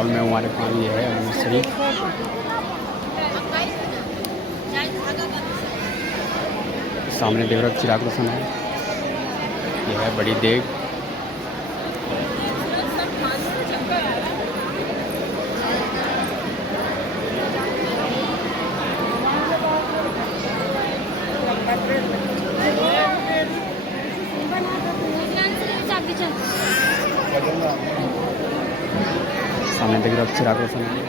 اور میں ہمارے پاس یہ ہے امیر شریف. سامنے دیکھ رہا چراغ روشن ہے. یہ ہے بڑی دیگ. سامنے دیکھ رہا چراغ روشن ہے.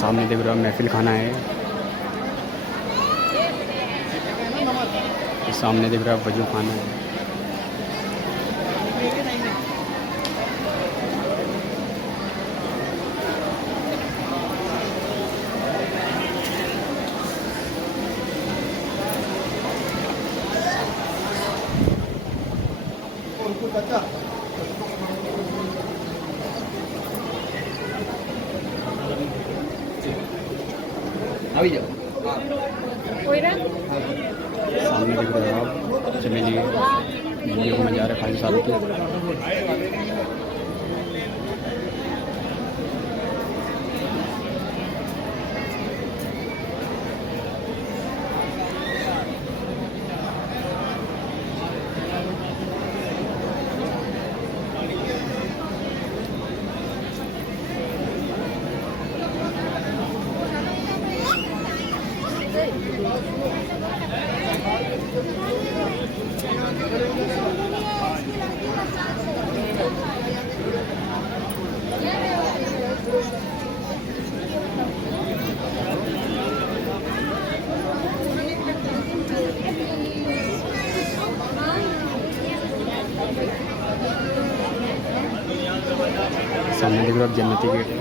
سامنے دیکھ رہا محفل خانہ ہے. سامنے دیکھ رہا وضو خانہ ہے. سامنے دیکھ رہے ہو آپ چمیلی ویڈیو کو نظارہ خالی سال کی. سامنے دیکھ رہے ہو جنتی گیٹ ہے.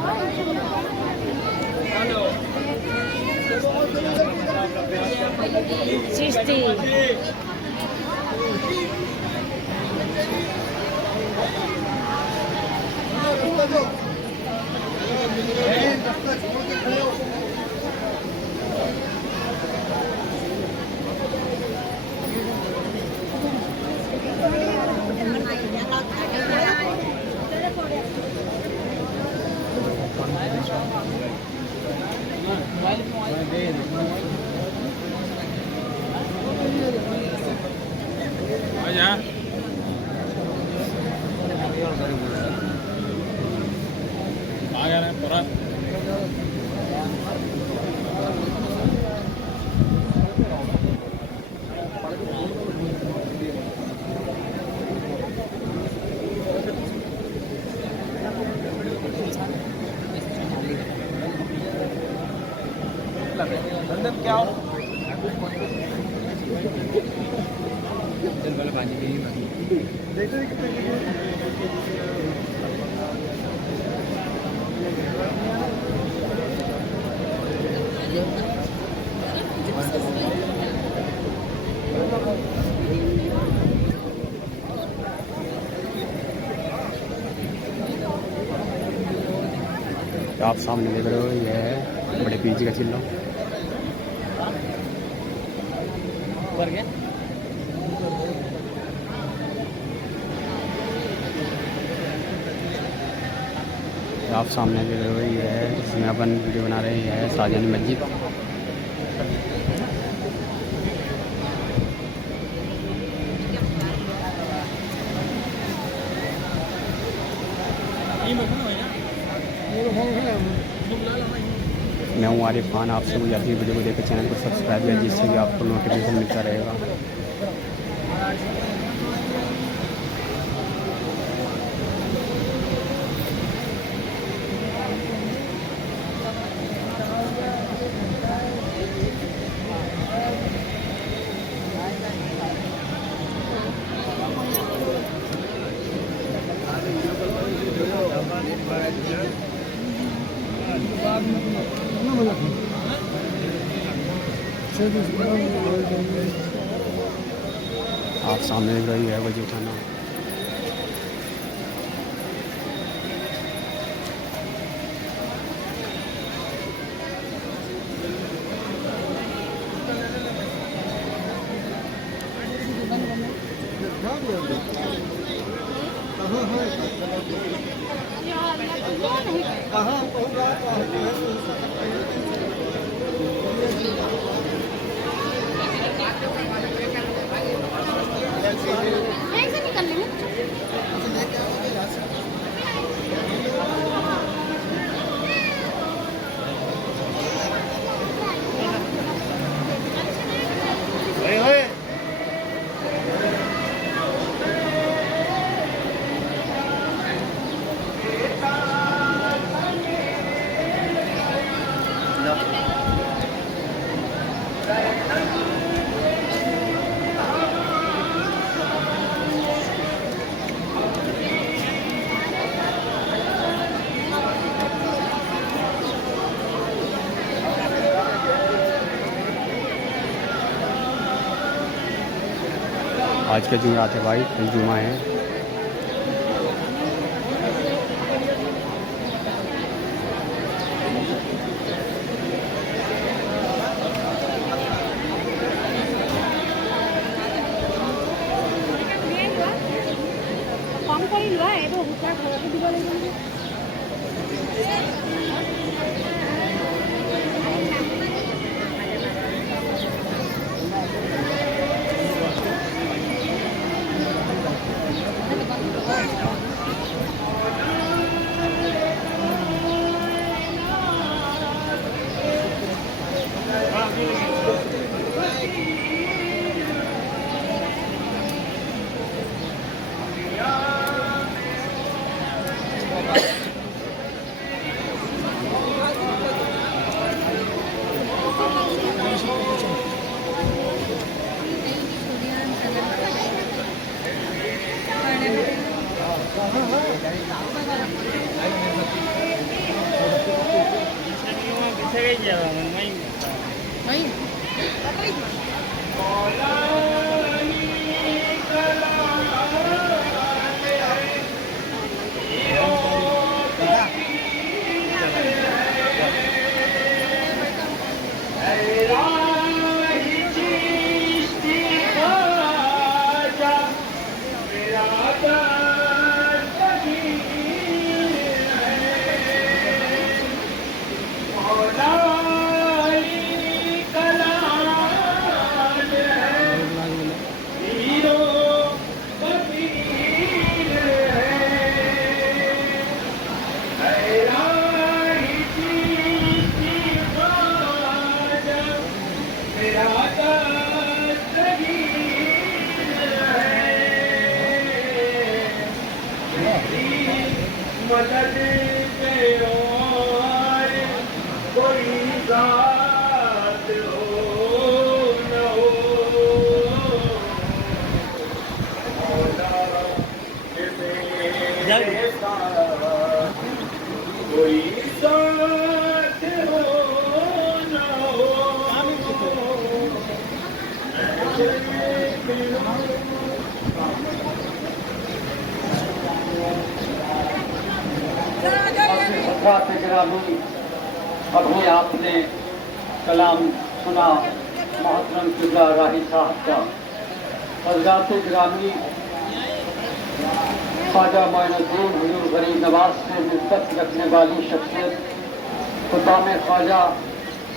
آپ سامنے دیکھ رہے ہو یہ ہے بڑے پیر جی کا چلہ. آپ سامنے دیکھ رہے ہو یہ ہے جس میں اپن ویڈیو بنا رہے ہیں یہ ہے شاہجہانی مسجد. میں ہوں عارف خان. آپ سے مجھے اپنی ویڈیو کو دیکھ کے چینل کو سبسکرائب کیا جس سے کہ آپ کو نوٹیفیکیشن ملتا رہے گا. آپ سامنے دیکھ رہی ہے وضو خانہ. آج کے جمعرات ہے بھائی، کل جمعہ ہے۔ مدد کے اور کوئی ذات ہو نہ ہو، مولا کے میرے ساتھ کوئی ذات ہو نہ ہو، حضرات گرامی، ابھی آپ نے کلام سنا محترم قبلہ راہی صاحب کا۔ حضرات گرامی، خواجہ معین الدین حضور غریب نواز سے نسبت رکھنے والی شخصیت، خدام خواجہ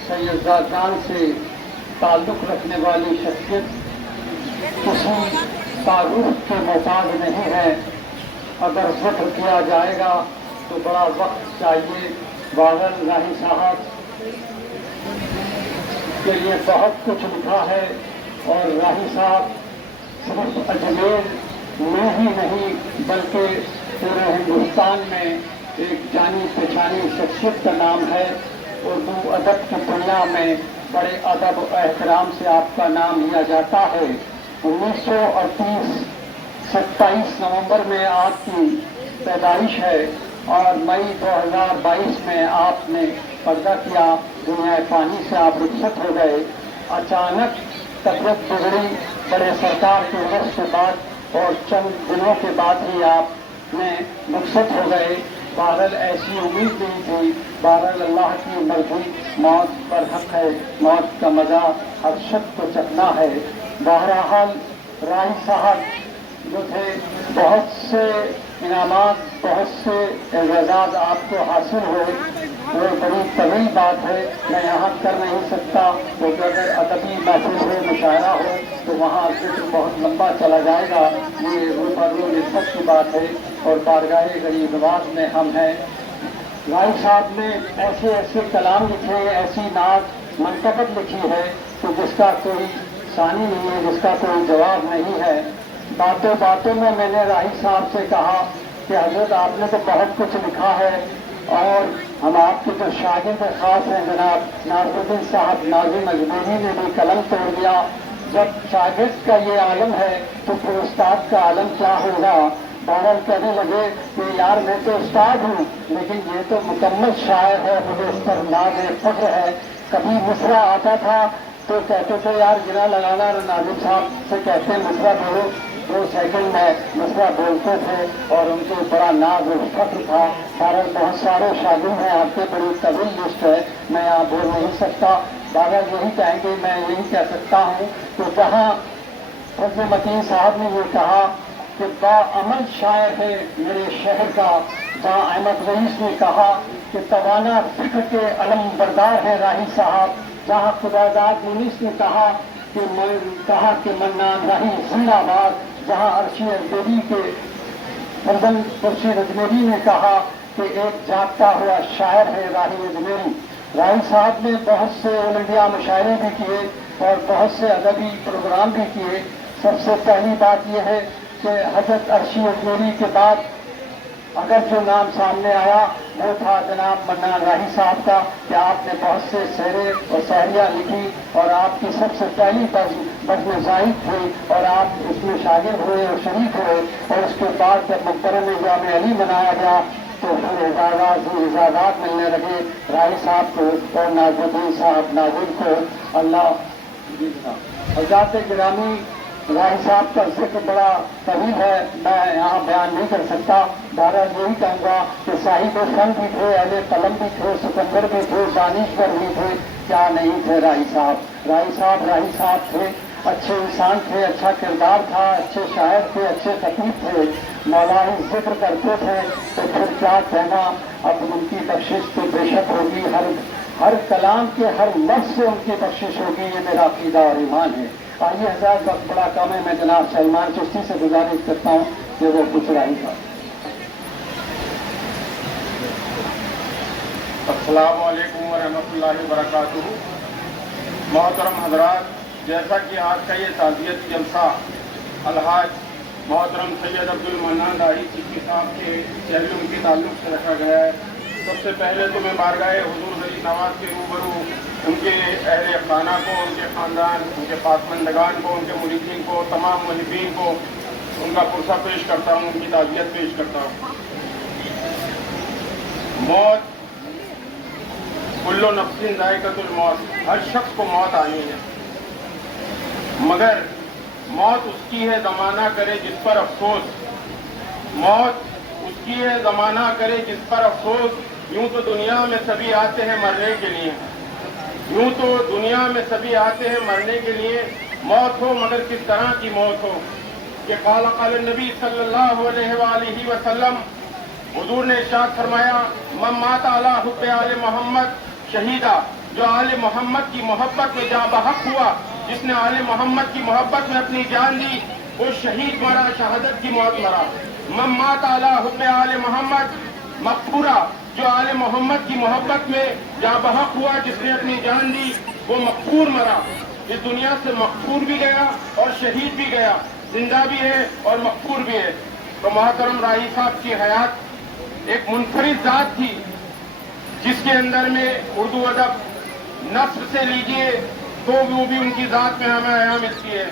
سید زاکان سے تعلق رکھنے والی شخصیت کسی تعارف کے محتاج نہیں ہے۔ اگر ذکر کیا جائے گا تو بڑا وقت چاہیے۔ باغل راہی صاحب کے لیے بہت کچھ لکھا ہے، اور راہی صاحب صرف اجمیر میں ہی نہیں بلکہ پورے ہندوستان میں ایک جانی پہچانی شخصیت کا نام ہے۔ اردو ادب کی دنیا میں بڑے ادب و احترام سے آپ کا نام لیا جاتا ہے۔ 1938 27 نومبر میں آپ کی پیدائش ہے، اور مئی 2022 میں آپ نے پردہ کیا، دنیا فانی سے آپ رخصت ہو گئے۔ اچانک طبیعت بگڑی بڑے سرکار کے عرض کے بعد، اور چند دنوں کے بعد ہی آپ نے رخصت ہو گئے۔ بہرحال ایسی امید نہیں تھی، بہرحال اللہ کی مرضی، موت پر حق ہے، موت کا مزہ ہر شخص کو چکھنا ہے۔ بہرحال راہی صاحب جو تھے، بہت سے انعامات، بہت سے اعزازات آپ کو حاصل ہوئے، وہ بڑی طویل بات ہے، میں یہاں کر نہیں سکتا، کیونکہ اگر ادبی محفل ہو، مشاعرہ ہو تو وہاں ذکر بہت لمبا چلا جائے گا۔ یہ روبرو نسبت کی بات ہے، اور بارگاہ غریب نواز میں ہم ہیں۔ راہی صاحب نے ایسے ایسے کلام لکھے، ایسی نعت منتخب لکھی ہے کہ جس کا کوئی ثانی نہیں ہے، جس کا کوئی جواب نہیں ہے۔ باتوں باتوں میں نے راہی صاحب سے کہا کہ حضرت آپ نے تو بہت کچھ لکھا ہے، اور ہم آپ کے تو شاگرد خاص ہیں، جناب ناصر الدین صاحب ناظم اجمیری نے بھی قلم توڑ دیا۔ جب شاگرد کا یہ عالم ہے تو پھر استاد کا عالم کیا ہوگا؟ بہرحال کہنے لگے کہ یار میں تو استاد ہوں، لیکن یہ تو مکمل شاعر ہے، مجھے اس پر ناز فخر ہے۔ کبھی مصرع آتا تھا تو کہتے تھے یار گرا لگانا، ناظم صاحب سے کہتے ہیں مصرع بولو، 2 सेकंड में मसला बोलते थे और उनके बड़ा नाज और फख्र था। बहरहाल बहुत सारे शागिर्द हैं, आपके बड़ी तवील लिस्ट है, मैं यहाँ बोल नहीं सकता। बहरहाल यही कहेंगे, मैं यही कह सकता हूँ कि जहाँ फजल मतीन साहब ने ये कहा कि बाअमल शायर है मेरे शहर का, जहाँ अहमद रईस ने कहा कि तवाना फिक्र के अलम बरदार है राही साहब, जहाँ खुदाजाद मुनीस ने कहा कि मन्नान राही जिंदाबाद, जहाँ अरशी अजमेरी के फजल खुर्शीद अजमेरी ने कहा कि एक जागता हुआ शायर है राही अजमेरी। राही साहब ने बहुत से ऑल इंडिया मुशायरे भी किए और बहुत से अदबी प्रोग्राम भी किए। सबसे पहली बात यह है कि हजरत अरशी अजमेरी के बाद अगर जो नाम सामने आया वो था जनाब मन्नान राही साहब का, कि आपने बहुत से शेरे और शायरियाँ लिखी और आपकी सबसे पहली बज़्म ज़ाहिद थी और आप उसमें शागिर्द हुए और शरीक हुए। और उसके बाद जब मुकर्रम जाम अली मनाया गया तो फिर इजाज़ात मिलने लगे राही साहब को और नाज़ुद्दीन साहब नाज़िर को। अल्लाह हज़रात गिरामी, राही साहब का जिक्र बड़ा तवील है, मैं यहाँ बयान नहीं कर सकता। बहरहाल यही कहूँगा कि साहिब फन भी थे, अहले कलम भी थे, सिकंदर भी थे, दानिश्वर भी थे, क्या नहीं थे राही साहब। राही साहब थे, अच्छे इंसान थे, अच्छा किरदार था, अच्छे शायर थे, अच्छे खतीब थे, मौला ही जिक्र करते थे, तो फिर क्या कहना। अब उनकी बख्शिश तो बेशक होगी, हर कलाम के हर लफ्ज़ से उनकी बख्शिश होगी, ये मेरा अकीदा और ईमान है। आइए हज़रात, वक्त बड़ा कम है, मैं जनाब सलमान चिश्ती से गुजारिश करता हूँ कि वो कुछ राही साहब। अस्सलामु अलैकुम व रहमतुल्लाहि व बरकातुहू। मोहतरम हज़रात, जैसा कि आज का ये ताज़ियती जलसा अलहाज मोहतरम सैयद अब्दुल मन्नान राही चिश्ती साहब के शहर उनके ताल्लुक़ से रखा गया है, सबसे पहले तो मैं बारगाह हुज़ूर गरीब नवाज के रूबरू उनके अहले खाना को, उनके ख़ानदान, उनके पासमंदगान को, उनके मुरीदीन को, तमाम मुहिब्बीन को उनका पुरसा पेश करता हूँ, उनकी ताज़ियत पेश करता हूँ। मौत, कुल्लु नफ्सिन ज़ाइक़तुल मौत, हर शख्स को मौत आनी है, मगर मौत उसकी है ज़माना करे जिस पर अफसोस, मौत उसकी है ज़माना करे जिस पर अफसोस। यूं तो दुनिया में सभी आते हैं मरने के लिए, यूं तो दुनिया में सभी आते हैं मरने के लिए, मौत हो मगर किस तरह की मौत हो कि क़ाल नबी सल्लल्लाहु अलैहि वसल्लम, हुजूर ने इरशाद फरमाया, मन मात अला हुब्बे आले मोहम्मद शहीदा, जो आले मोहम्मद की मोहब्बत में जहाँ बहक हुआ, जिसने आले मोहम्मद की मोहब्बत में अपनी जान दी, वो शहीद मरा, शहादत की मौत मरा। मन मात अला हुब्बे आले मोहम्मद मक़फूरा, जो आले मोहम्मद की मोहब्बत में जहाँ बहक हुआ, जिसने अपनी जान दी, वो मक़फूर मरा। इस दुनिया से मक़फूर भी गया और शहीद भी गया, जिंदा भी है और मक़फूर भी है। तो मोहतरम राही साहब की हयात एक मुनफरिद ज़ात थी, जिसके अंदर में उर्दू अदब नस्र से लीजिए तो वो भी उनकी ज़ात में हमें आया मिलती है,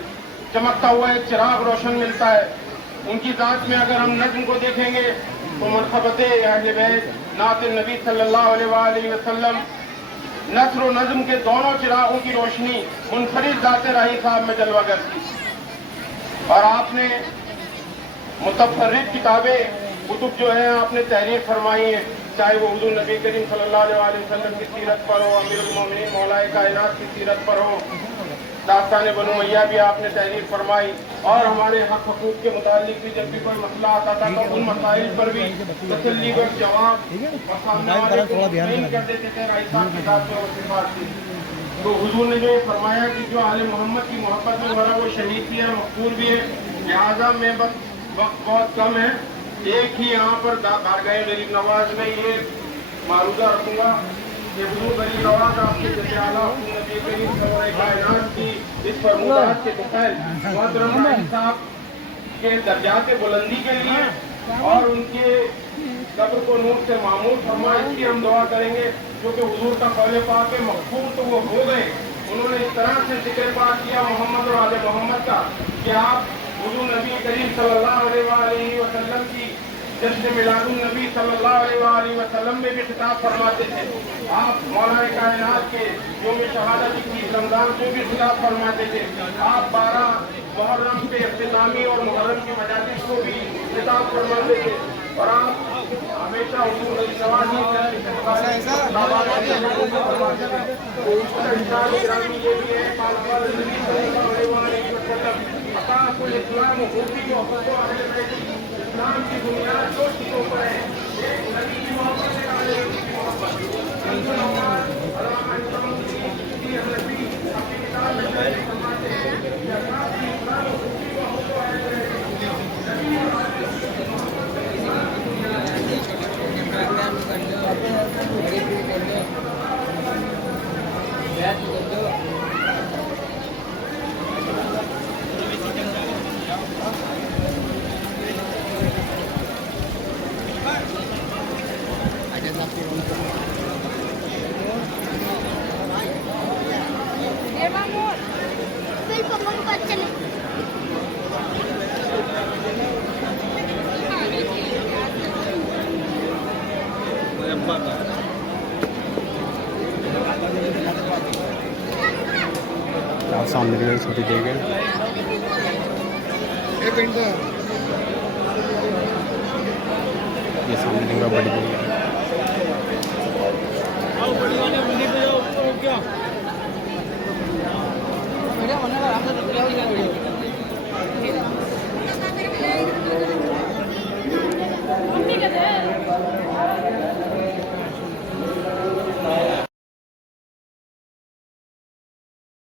चमकता हुआ एक चिराग रोशन मिलता है। उनकी ज़ात में अगर हम नज़्म को देखेंगे तो मनक़बत अहले बैत, नात नबी सल्लल्लाहु अलैहि वसल्लम, नस्र और नज़्म के दोनों चिरागों की रोशनी मुनफरिद ज़ात राही साहब में जलवागर थी। और आपने मुतफ़र्रिद किताबें कुतुब जो है आपने तहरीर फरमाई है, चाहे वो हुज़ूर नबी करीम सल्लल्लाहु अलैहि वसल्लम की सीरत पर हो, अमीरुल मोमिनीन मौलाए कायनात की सीरत पर हो, दास्तान बनु मैया भी आपने तहरीर फरमाई, और हमारे हक हकूक़ के मुतालिक भी जब भी कोई मसला आता था तो उन मसाइल पर भी तसल्ली बख्श जवाब और सामने वाले को मुतमईन कर देते थे राही साहब के साथ जो सिफात थी। तो हुजूर ने जो ये फरमाया कि जो आले मोहम्मद की मोहब्बत में मरा वो शहीद भी है, मक़फूर भी है। लिहाजा में बस वक्त बहुत कम है, एक ही यहाँ पर बारगाह गरीब नवाज में ये मारूदा रखूँगा कि हुजूर गरीब नवाज आपके जैसे आला नबी करीम कायनात की इस फरमात के तहत मोहतरम राही साहब के दर्जात बुलंदी के लिए और उनके कब्र को नूर से मामूर फरमा, इसकी हम दुआ करेंगे, क्योंकि हुजूर का कौल पाक है, मक़फूर तो वो हो गए। उन्होंने इस तरह से जिक्र पाक किया मोहम्मद और आले मोहम्मद का कि आप हुजूर नबी करीम सल्लल्लाहु अलैहि वसल्लम की جشن میلاد النبی صلی اللہ علیہ وسلم میں بھی خطاب فرماتے تھے. آپ مولا کائنات کے یوم شہادت کی رمضان کو بھی خطاب فرماتے تھے. آپ 12 محرم کے اختتامی اور محرم کی مجالس کو بھی خطاب فرماتے تھے. اور آپ ہمیشہ حضور علیہ اسلام کی بنیاد دو چیزوں پر ہے. ایک نبی کی محبت ہے اور ایک کی محبت. علامہ حنفی اپنی کتاب میں فرماتے ہیں کہ اسلام کی محبت آپ سامنے کی چھوٹی دیکھ ہے. یہ سامنے دیکھ بڑی دیکھ ہے. کیا